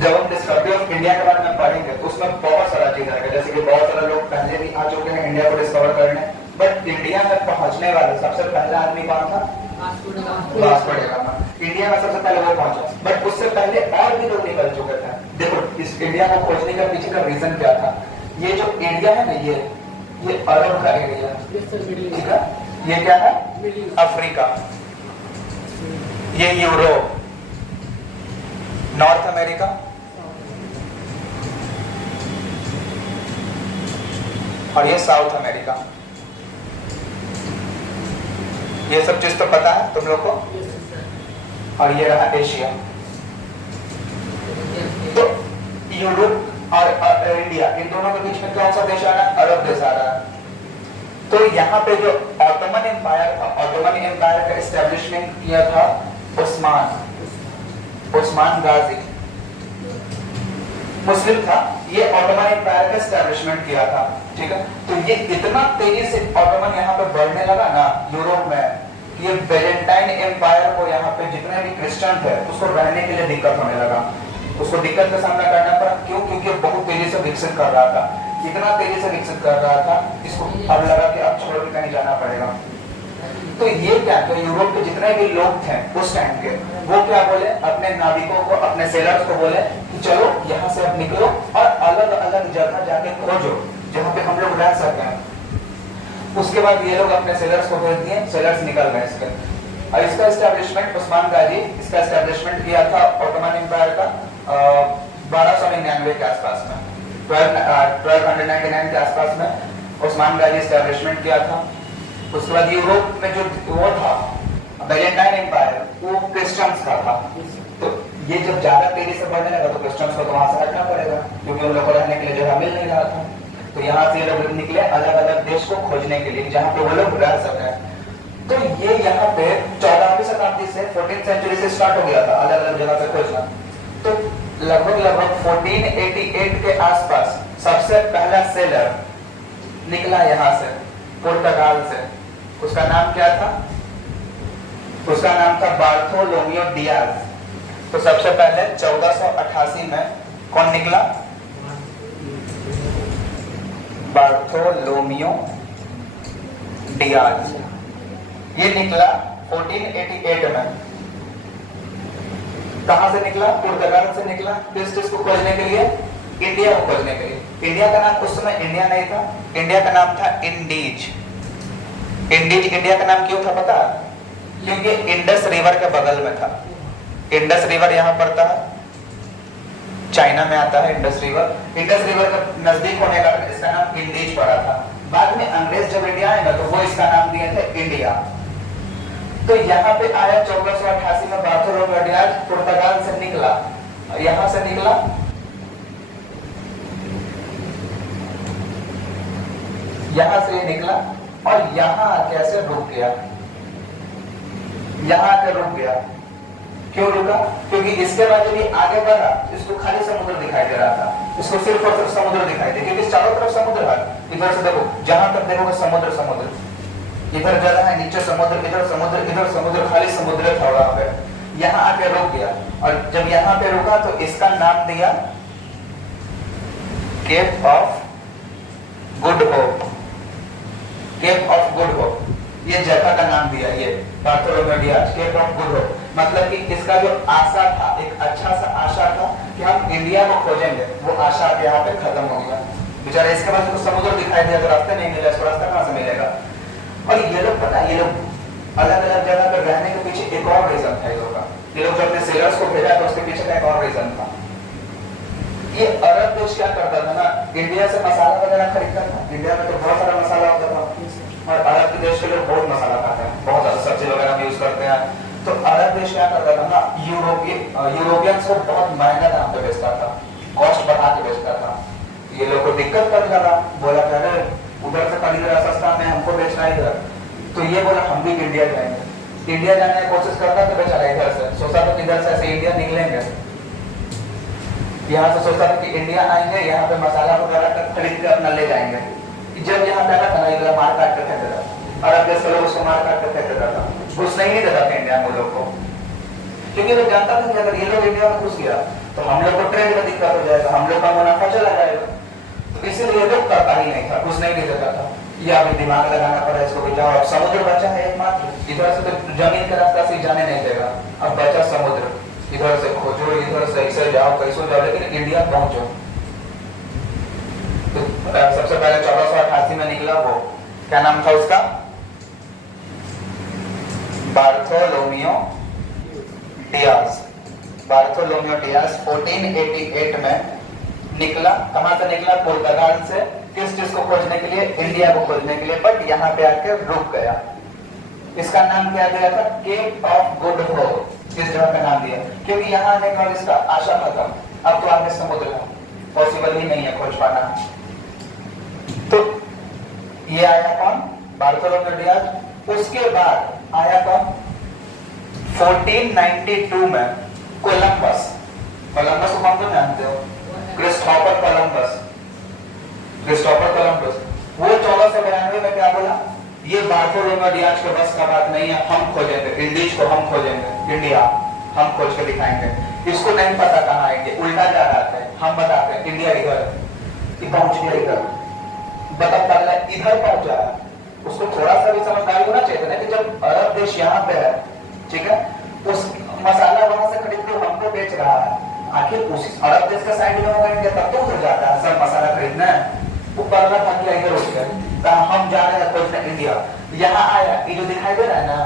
जब हम discovery of India के बारे में पढ़ेंगे तो उसमें बहुत सारा चीज आएगा, जैसे कि बहुत सारे लोग पहले भी आ चुके हैं इंडिया को डिस्कवर करने, बट इंडिया में पहुंचने वाला सबसे पहला आदमी कौन था? Vasco D gamma. इंडिया में सबसे पहले वो पहुंचा, बट उससे पहले और भी लोग निकल चुके थे। देखो इस इंडिया को खोजने का पीछे का रीजन क्या था? ये जो इंडिया है ना, ये अरब का एरिया, ठीक है, ये क्या है? अफ्रीका, ये यूरोप, नॉर्थ अमेरिका, और ये साउथ अमेरिका। ये सब चीज तो पता है तुम लोग को? और ये रहा एशिया। तो यूरोप और इंडिया, इन दोनों के बीच में कौन सा देश आ रहा है? अरब देश आ रहा है। तो यहाँ पे जो ऑटोमन एम्पायर था, ऑटोमन एम्पायर का एस्टेब्लिशमेंट किया था उस्मान गाजी, मुस्लिम था, ये ऑटोमन एम्पायर का एस्टेब्लिशमेंट किया था, ठीक है। तो ये इतना तेजी से ऑटोमन यहाँ पे बढ़ने लगा ना यूरोप में, ये बेजेंटाइन एम्पायर को यहाँ पे जितने भी क्रिश्चियन थे उसको रहने के लिए दिक्कत होने लगा, उसको दिक्कत का सामना करना पड़ा। क्यों? क्योंकि बहुत तेजी से विकसित कर रहा था, इतना तेजी से विकसित कर रहा था, इसको अब लगा कि अब छोड़ के कहीं जाना पड़ेगा। तो ये क्या, तो यूरोप के जितने भी लोग थे उस टाइम के, वो क्या बोले, अपने नाविकों को, अपने सेलर्स को बोले कि चलो यहाँ से अब निकलो और अलग अलग जगह जाके खोजो जहाँ पे हम लोग रह सकें। उसके बाद ये लोग अपने सेलर्स को भेज दिए, सेलर्स निकल गए इसके। और इसका एस्टेब्लिशमेंट उस्मान गाजी, इसका एस्टेब्लिशमेंट किया था ऑटोमन एम्पायर का 1299 के आसपास में, 1299 के आसपास में उस्मान गाजी एस्टेब्लिशमेंट किया था। उसके बाद यूरोप में जो वो था बेजेंटाइन एम्पायर, वो क्रिश्चियंस का था। तो ये जब ज्यादा तेजी से बढ़ने लगा तो क्रिश्चियंस को तो वहां से हटना पड़ेगा, क्योंकि उन लोगों को रहने के लिए जगह मिल नहीं रहा था। तो यहाँ से लोग निकले अलग अलग देश को खोजने के लिए जहाँ पे वो लोग रह सके। तो ये यहाँ पे 14वीं शताब्दी से 14th सेंचुरी से स्टार्ट हो गया था अलग अलग जगह पे खोजना। तो लगभग 1488 के आसपास सबसे पहला सेलर निकला यहाँ से, पुर्तगाल से। उसका नाम क्या था? उसका नाम था बार्थोलोमियो डियाज। तो सबसे पहले 1488 में कौन निकला? Bartolomeu Diaz. ये निकला 1488 में। कहां से निकला? पुर्तगाल से निकला। किस चीज को खोजने के लिए? इंडिया को खोजने के लिए। इंडिया का नाम उस समय इंडिया नहीं था, इंडिया का नाम था इंडीज। इंडीज इंडिया का नाम क्यों था पता? क्योंकि इंडस रिवर के बगल में था। इंडस रिवर यहाँ पड़ता है, चाइना में आता है इंडस रिवर। इंडस रिवर का नजदीक होने का कारण इसका नाम इंडीज पड़ा था। बाद में अंग्रेज जब इंडिया आए ना तो वो इसका नाम दिए थे इंडिया। तो यहाँ पे आया 1488 में बार्थोलोमियो डियाज, पुर्तगाल से निकला, यहाँ से निकला, यहाँ से निकला और यहाँ आके ऐसे रुक गया, यहाँ आके रुक गया। क्यों रुका? क्योंकि इसके बाद जब ये आगे बढ़ा इसको खाली समुद्र दिखाई दे रहा था, इसको सिर्फ और सिर्फ समुद्र दिखाई दे, क्योंकि चारों तरफ समुद्र है। इधर से देखो, जहां तक देखोगे समुद्र समुद्र, इधर जगह है, नीचे समुद्र, इधर समुद्र, इधर समुद्र, खाली समुद्र था वहां पे। यहाँ आके रुक गया और जब यहाँ पे रुका तो इसका नाम दिया Cape of Good Hope. Cape of Good Hope, ये जगह का नाम दिया, ये Bartolomeu Dias, Cape of Good Hope. मतलब कि इसका जो आशा था, एक अच्छा सा आशा था कि हम इंडिया को खोजेंगे, वो आशा यहाँ पे खत्म हो गया। बेचारा इसके बाद तो समुद्र दिखाई दिया तो रास्ता नहीं मिला, इसको रास्ता कहाँ से मिलेगा? और ये लोग पता, ये लोग अलग अलग जगह पर रहने के पीछे एक और रीजन था। ये लोग जो अपने सेलर्स को भेजा था उसके पीछे का एक और रीजन था। ये अरब देश क्या करता था ना, इंडिया से मसाला वगैरह खरीदता था। इंडिया में तो बहुत सारा मसाला होता था और अरब के देश के लोग बहुत मसाला खाते हैं, बहुत ज्यादा सब्जी वगैरह भी यूज करते हैं। तो अरब देश क्या करता था ना, यूरोपियंस को बहुत महंगा दाम पे बेचता था, कॉस्ट बढ़ा के बेचता था। ये लोग को दिक्कत करने लगा, बोला कि अरे उधर से खरीद रहा सस्ता में, हमको बेचना है इधर। तो ये बोला हम भी इंडिया जाएंगे। इंडिया जाने की कोशिश करता तो बेचारा इधर से सोचा था कि इधर से ऐसे इंडिया निकलेंगे, यहाँ से सोचता था कि इंडिया आएंगे, यहाँ पे मसाला वगैरह खरीद के अपना ले जाएंगे। जब यहाँ पे था ना, इधर मार काट के फेंक देता था, अरब देश के लोग उसको मार काट के फेंक देता था, घुस नहीं देता था इंडिया में लोग को, क्योंकि लोग जानता था कि अगर ये लोग इंडिया में घुस गया तो हम लोग को ट्रेड में दिक्कत हो जाएगा, हम लोग का मुनाफा चला जाएगा। तो इसीलिए लोग करता ही नहीं था, कुछ नहीं ले जाता था। ये अभी दिमाग लगाना पड़ा इसको कि जाओ, अब समुद्र बचा है एकमात्र, इधर से तो जमीन के रास्ता से जाने नहीं देगा, अब बचा समुद्र, इधर से खोजो, इधर से ऐसे जाओ, कैसे जाओ, लेकिन इंडिया पहुंचो। तो सबसे पहले 1488 में निकला वो, क्या नाम था उसका, बार्थोलोमियो डियाज। बार्थोलोमियो डियाज 1488 में निकला। कहां से निकला? पुर्तगाल से। किस चीज को खोजने के लिए? इंडिया को खोजने के लिए, बट यहाँ पे आके रुक गया। इसका नाम क्या दिया था? केप ऑफ गुड होप, इस जगह का नाम दिया, क्योंकि यहाँ आने का इसका आशा खत्म, अब तो आगे समुद्र है, पॉसिबल ही नहीं है खोज पाना। तो ये आया कौन? Bartholomew Diaz. उसके बाद आया कौन? 1492 में कोलंबस। कोलंबस को कौन तो जानते हो? Christopher Columbus. क्रिस्टोफर कोलंबस वो 1492 में क्या बोला? ये बार्थोलोमेव डियाज के बस का बात नहीं है, हम खोजेंगे इंडीज को, हम खोजेंगे इंडिया, हम खोज के दिखाएंगे। इसको नहीं पता कहाँ आएंगे, उल्टा जा रहा है, हम बताते हैं इंडिया इधर, पहुंच गया इधर, बता पा इधर पहुंचा। उसको थोड़ा सा भी समझदारी होना चाहिए ना कि जब अरब देश यहाँ पे है, ठीक है, उस मसाला वहां से खरीद के हमको बेच रहा है, आखिर उस अरब देश का साइड में होगा तब तो उधर जाता है सब मसाला खरीदना है। वो पढ़ना था कि इधर उठ गया, हम जा रहे हैं खोजने इंडिया। यहाँ आया, ये जो दिखाई दे रहा है ना,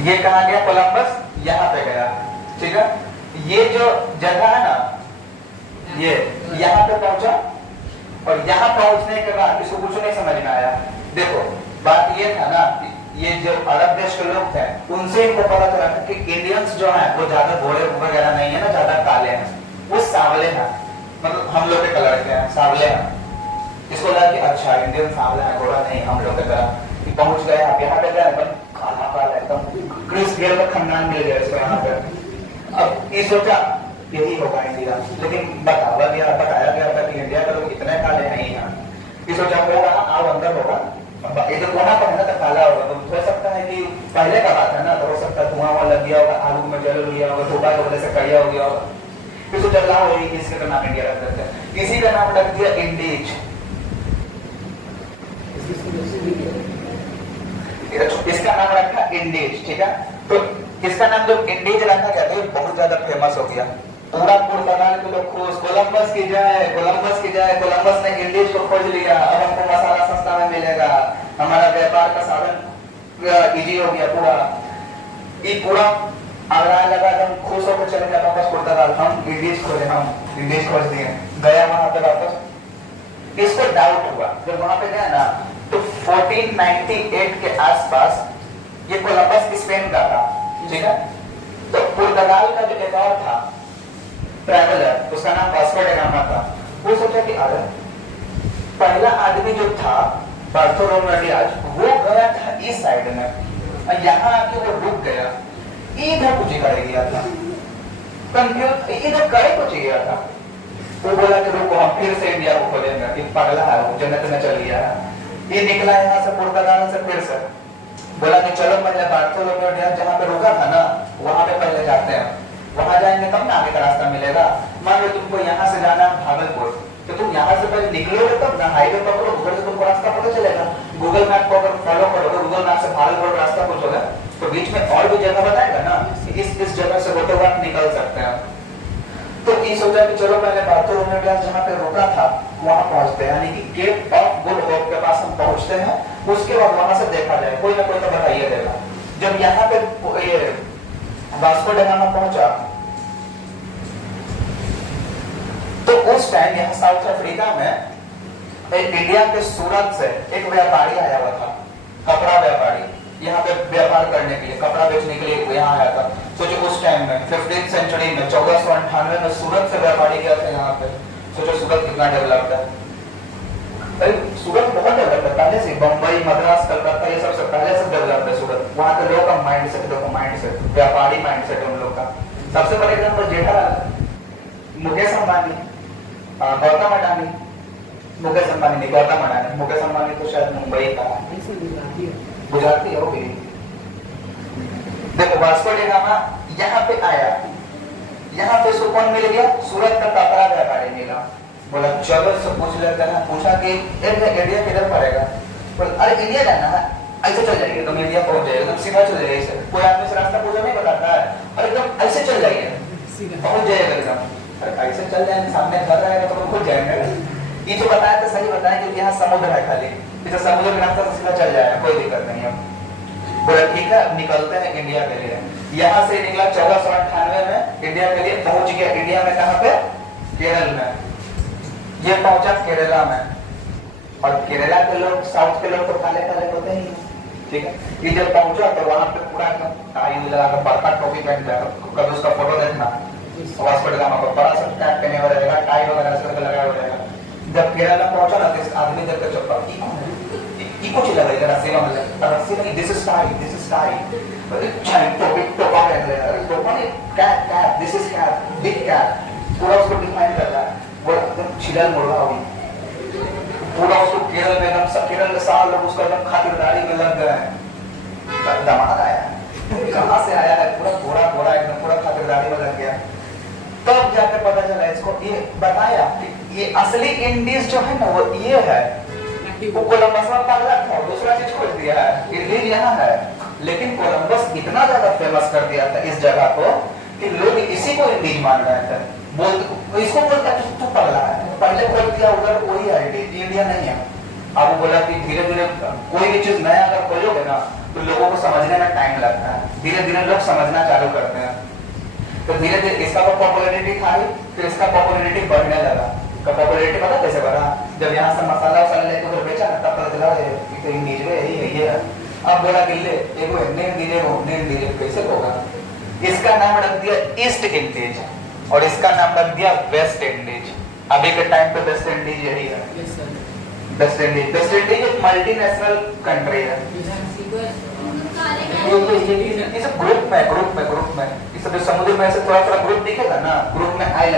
ये कहा गया? कोलंबस यहाँ पे गया, ठीक है। ये जो जगह है ना, ये यहाँ पे पहुंचा, और यहाँ पहुंचने के बाद इसको कुछ नहीं समझ में आया। देखो बात ये था ना, ये जो अरब देश के लोग थे उनसे इनको पता चला था कि इंडियंस जो हैं वो ज्यादा गोरे वगैरह नहीं है ना, ज्यादा काले हैं, वो सांवले हैं, मतलब हम लोग के कलर के हैं, सांवले हैं। इसको लगा कि अच्छा इंडियन सांवले हैं, गोरा नहीं हम लोग के तरह। पहुंच गए, आप यहाँ पे गए, काला काला एकदम क्रिस गेयर का खानदान मिल गया इसको यहाँ पे। अब ये सोचा यही होगा इंडिया, लेकिन बताया गया था कि इंडिया के लोग इतने काले नहीं हैं। ये सोचा होगा, आओ अंदर होगा, ये तो कोना पर है ना, तो काला होगा, तो हो सकता है कि पहले का बात है ना, तो हो सकता है धुआं लग गया होगा, आलू में जल गया होगा, धोखा की वजह से कड़िया हो गया होगा, फिर तो जल्ला हो गई, इसके नाम इंडिया रख देते हैं। इसी का नाम रख दिया इंडीज। इसका नाम रखा इंडीज, ठीक है। तो इसका नाम जब इंडीज रखा गया तो बहुत ज्यादा फेमस हो गया, पूरा पुर्तगाल के लोग खुश, कोलंबस की जय, कोलंबस की जय, कोलंबस ने इंडीज को खोज लिया, अब हमको मसाला सस्ता में मिलेगा, हमारा व्यापार का साधन इजी हो गया पूरा। ये पूरा आगरा लगा, हम खुश होकर चले गए वापस पुर्तगाल, हम इंडीज खोजे, हम इंडीज खोज दिए। गया वहां पे वापस, इसको डाउट हुआ जब वहां पे गया ना, तो 1498 के आसपास ये कोलंबस स्पेन का था, ठीक है। तो पुर्तगाल का जो एक और था ट्रैवलर, उसका नाम वास्को डी गामा था, वो सोचा कि अरे पहला आदमी जो था बार्थोलोमेव डियाज, वो गया था इस साइड में, यहाँ आके वो रुक गया, इधर कुछ करे गया था, कंफ्यूज, इधर करे कुछ गया था। वो बोला कि रुको हम फिर से इंडिया को खोलेंगे, कि पगला है वो, जन्नत में चल गया है। ये निकला यहाँ से पुर्तगाल से, फिर से बोला कि चलो पहले बार्थोलोमेव डियाज जहाँ पे रुका था ना, वहां पे पहले जाते हैं, वहां जाएंगे तब ना आगे का रास्ता मिलेगा। मान लो तुमको यहाँ से जाना है भागलपुर, तो तुम यहाँ से पहले निकलोगे तब ना, हाईवे पकड़ो, उधर से तुमको रास्ता पता चलेगा। गूगल मैप को अगर फॉलो करोगे, गूगल मैप से भागलपुर रास्ता पूछोगे, तो बीच में और भी जगह बताएगा ना, इस जगह से होते हुए आप निकल सकते हैं। तो ये सोचा कि चलो पहले बार्थोलोमेव डियाज जहाँ पे रुका था वहां पहुंचते हैं, यानी कि केप ऑफ गुड होप के पास हम पहुंचते हैं, उसके बाद वहां से देखा जाए, कोई ना कोई तो बताइए देगा। जब यहाँ पे वास्को डी गामा पहुंचा, तो उस टाइम यहाँ साउथ अफ्रीका में इंडिया के सूरत से एक व्यापारी आया हुआ था, कपड़ा व्यापारी, यहाँ पे व्यापार करने के लिए, कपड़ा बेचने के लिए यहाँ आया था। सोचो उस टाइम में 15th सेंचुरी में 1498 में सूरत से व्यापारी गया था यहाँ पे। सोचो सूरत कितना डेवलप्ड है, सूरत बहुत डेवलप है पहले से, बम्बई, मद्रास, कलकत्ता, ये सबसे पहले से डेवलप है सूरत। वहाँ के लोग का माइंड सेट देखो, माइंड सेट, व्यापारी माइंड सेट उन लोग का। सबसे बड़े एग्जाम्पल जेठालाल, मुकेश अंबानी, गौतम अडानी, मुकेश अंबानी नहीं, गौतम अडानी। मुकेश अंबानी तो शायद मुंबई का, गुजराती हो भी। देखो वास्को डी गामा यहाँ पे आया, यहाँ पे उसको कौन मिल गया? सूरत का कपड़ा व्यापारी मिला। बोला चलो इससे पूछ लेते हैं। पूछा कि इंडिया किधर पड़ेगा? बोला अरे इंडिया जाना है, ऐसे चल जाइए तुम, इंडिया पहुंच जाएगा, एकदम सीधा चल जाइए। ऐसे कोई आदमी से रास्ता पूछा नहीं बताता है, और एकदम ऐसे चल जाइए पहुंच जाएगा एकदम। अरे ऐसे चल जाएंगे, सामने घर रहेगा तो खुद जाएंगे। ये जो बताया तो सही बताया, क्योंकि यहाँ समुद्र है खाली, इधर समुद्र के रास्ता से सीधा चल जाएगा, कोई दिक्कत नहीं है। बोला ठीक है निकलते हैं इंडिया के लिए। यहाँ से निकला 1498 में, इंडिया के लिए पहुंच गया। इंडिया में कहाँ पे? केरल में। ये पहुंचा केरला में, और केरला के लोग, साउथ के लोग तो काले काले होते ही, ठीक है। ये जब पहुंचा तो वहां पे पूरा एकदम टाई लगा कर, बड़का टोपी पहन के, कभी उसका फोटो देखना, वास्को डी गामा को बड़ा सा कैप पहने हुआ रहेगा, टाई वगैरह सब लगाया हुआ रहेगा। जब केरल में पहुंचा ना, तो आदमी जब चप्पल ई कुछ लगा इधर सेवा में, रस्सी नहीं, this is tie, this is tie, टोपी टोपा पहन ले, अरे टोपा नहीं, cap cap, this is cap, big cap, पूरा उसको डिफाइन कर रहा है। वो एकदम छिलल मुर्गा हुई पूरा उसको। केरल में एकदम केरल के सारे लोग उसका एकदम खातिरदारी में लग गए हैं। दामाद आया कहाँ से आया है, पूरा गोरा गोरा एकदम, पूरा खातिरदारी में लग गया। तब जाकर पता चला इसको, ये बताया कि ये असली इंडीज जो है ना वो ये है। वो कोलंबस में पागल था, दूसरा चीज खोज दिया है, इंडीज यहाँ है। लेकिन कोलंबस इतना ज्यादा फेमस कर दिया था इस जगह को कि लोग इसी को इंडीज मान रहे थे। इसको बोलता कि तू पगला है, पहले बोल दिया उधर वही है इंडिया नहीं है। अब वो बोला कि धीरे धीरे कोई भी चीज नया अगर खोलोगे ना तो लोगों को समझने में टाइम लगता है, धीरे धीरे लोग समझना चालू करते हैं। तो धीरे धीरे इसका तो पॉपुलैरिटी था ही, फिर इसका पॉपुलैरिटी बढ़ने लगा। का पॉपुलैरिटी पता कैसे बढ़ा? जब यहाँ से मसाला वसाला लेके उधर बेचा ना, तब पता चला ये इंडीज में यही है, ये है। अब बोला कि ले एक नेम दीजिए कैसे होगा? इसका नाम रख दिया ईस्ट इंडीज, और इसका नाम रख दिया वेस्ट इंडीज। अभी के टाइम पे वेस्ट इंडीज यही है। वेस्ट इंडीज एक मल्टीनेशनल कंट्री है। ये सब ग्रुप में ये सब समुद्र में से थोड़ा थोड़ा ग्रुप दिखेगा ना, ग्रुप में आइलैंड